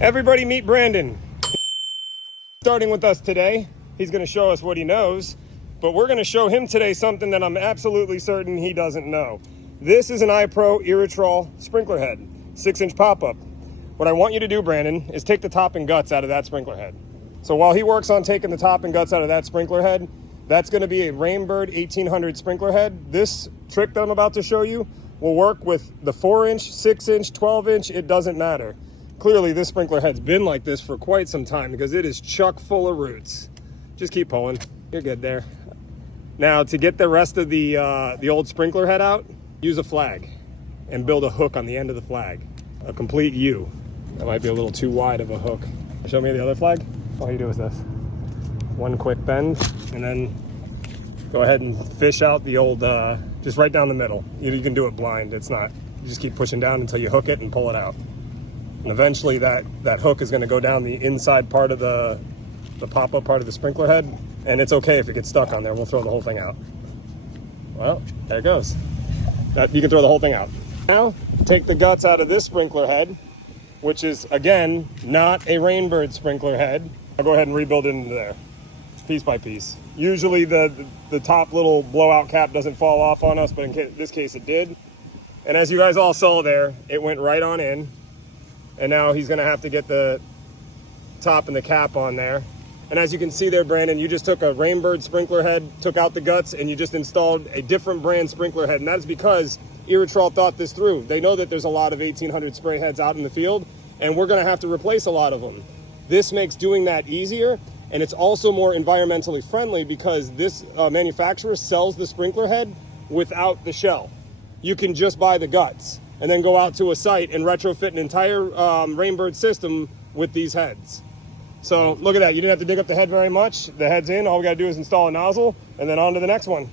Everybody meet Brandon. Starting with us today, he's going to show us what he knows, but we're going to show him today something that I'm absolutely certain he doesn't know. This is an iPro Irritrol sprinkler head, 6-inch pop-up. What I want you to do, Brandon, is take the top and guts out of that sprinkler head. So while he works on taking the top and guts out of that sprinkler head, that's going to be a Rainbird 1800 sprinkler head. This trick that I'm about to show you will work with the 4-inch, 6-inch, 12-inch, it doesn't matter. Clearly this sprinkler head's been like this for quite some time because it is chock full of roots. Just keep pulling, you're good there. Now to get the rest of the old sprinkler head out, use a flag and build a hook on the end of the flag. A complete U. That might be a little too wide of a hook. Show me the other flag. All you do is this. One quick bend and then go ahead and fish out the old, just right down the middle. You can do it blind, it's not. You just keep pushing down until you hook it and pull it out. And eventually that hook is going to go down the inside part of the pop-up part of the sprinkler head, and it's okay if it gets stuck on there. We'll throw the whole thing out. Well, there it goes. You can throw the whole thing out. Now, take the guts out of this sprinkler head, which is, again, not a Rainbird sprinkler head. I'll go ahead and rebuild it into there, piece by piece. Usually the top little blowout cap doesn't fall off on us, but in this case it did. And as you guys all saw there, it went right on in. And now he's gonna have to get the top and the cap on there. And as you can see there, Brandon, you just took a Rainbird sprinkler head, took out the guts, and you just installed a different brand sprinkler head. And that's because Irritrol thought this through. They know that there's a lot of 1800 spray heads out in the field, and we're gonna have to replace a lot of them. This makes doing that easier, and it's also more environmentally friendly because this manufacturer sells the sprinkler head without the shell. You can just buy the guts and then go out to a site and retrofit an entire Rainbird system with these heads. So look at that, you didn't have to dig up the head very much. The head's in, all we gotta do is install a nozzle and then on to the next one.